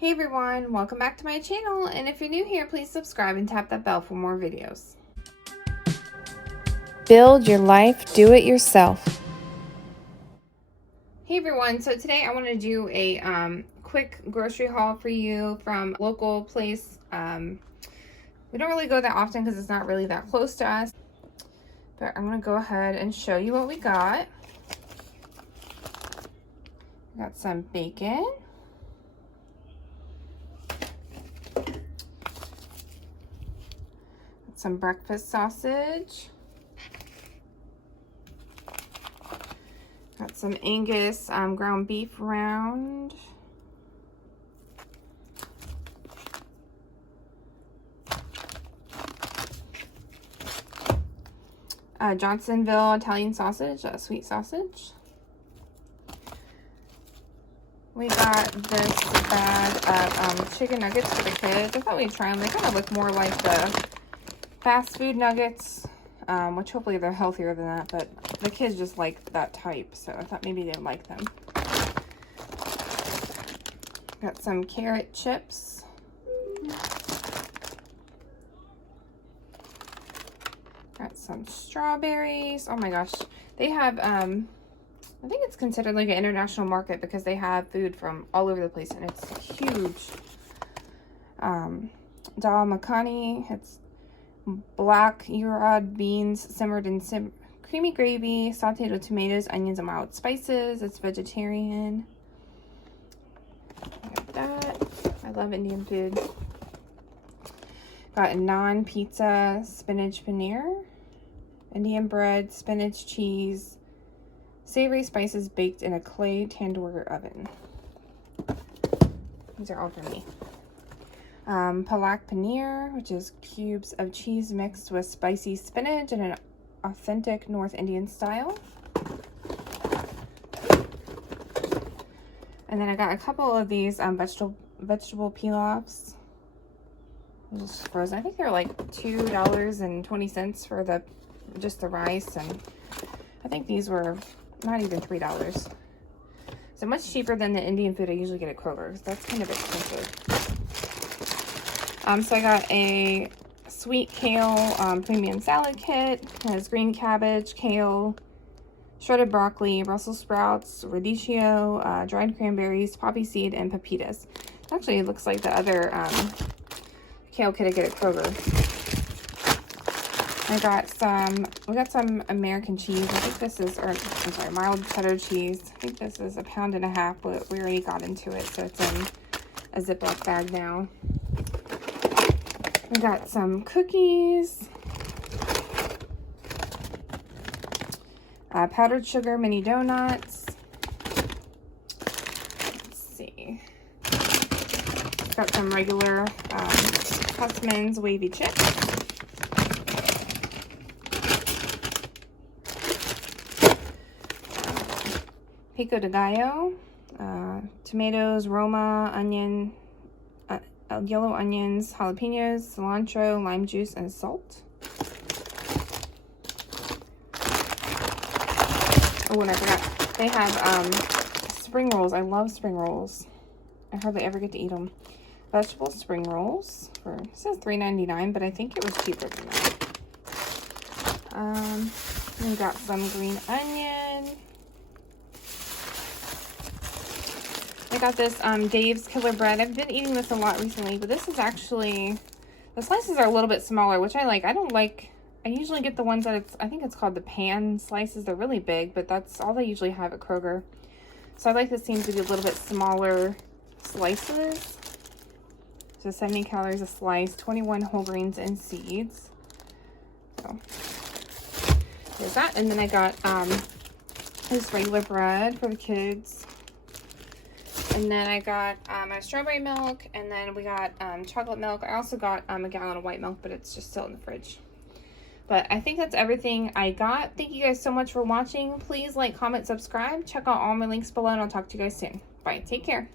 Hey everyone, welcome back to my channel, and if you're new here, please subscribe and tap that bell for more videos. Build your life, do it yourself. Hey everyone, so today I want to do a quick grocery haul for you from a local place. We don't really go that often because it's not really that close to us, but I'm going to go ahead and show you what we got. Got some bacon. Some breakfast sausage. Got some Angus ground beef round. Johnsonville Italian sausage, sweet sausage. We got this bag of chicken nuggets for the kids. I thought we'd try them. They kind of look more like the fast food nuggets, which hopefully they're healthier than that, but the kids just like that type, so I thought maybe they'd like them. Got some carrot chips. Got some strawberries. Oh my gosh. They have, I think it's considered like an international market because they have food from all over the place, and it's huge. Dal makhani. It's black urad beans simmered in creamy gravy, sauteed with tomatoes, onions, and mild spices. It's vegetarian. Got that. I love Indian food. Got a naan pizza spinach paneer, Indian bread, spinach cheese, savory spices baked in a clay tandoor oven. These are all for me. Palak paneer, which is cubes of cheese mixed with spicy spinach in an authentic North Indian style. And then I got a couple of these vegetable pilafs. Just frozen. I think they're like $2.20 for just the rice, and I think these were not even $3. So much cheaper than the Indian food I usually get at Kroger, because that's kind of expensive. So I got a sweet kale premium salad kit. It has green cabbage, kale, shredded broccoli, Brussels sprouts, radicchio, dried cranberries, poppy seed, and pepitas. Actually, it looks like the other kale kit I get at Kroger. We got some American cheese. I think this is, I'm sorry, mild cheddar cheese. I think this is 1.5 pounds, but we already got into it, so it's in a Ziploc bag now. We got some cookies, powdered sugar mini donuts. Let's see. Got some regular Hussman's wavy chips. Pico de gallo, tomatoes, Roma, onion, yellow onions, jalapenos, cilantro, lime juice, and salt. Oh, and I forgot, they have spring rolls. I love spring rolls. I hardly ever get to eat them. Vegetable spring rolls for, it says $3.99, but I think it was cheaper than that. We got some green onion. I got this Dave's Killer Bread. I've been eating this a lot recently, but this is actually, the slices are a little bit smaller, which I like. I usually get the ones that I think it's called the pan slices. They're really big, but that's all they usually have at Kroger. So I like this seems to be a little bit smaller slices. So 70 calories a slice, 21 whole grains and seeds. So there's that. And then I got this regular bread for the kids. And then I got my strawberry milk, and then we got chocolate milk. I also got a gallon of white milk, but it's just still in the fridge. But I think that's everything I got. Thank you guys so much for watching. Please like, comment, subscribe. Check out all my links below, and I'll talk to you guys soon. Bye. Take care.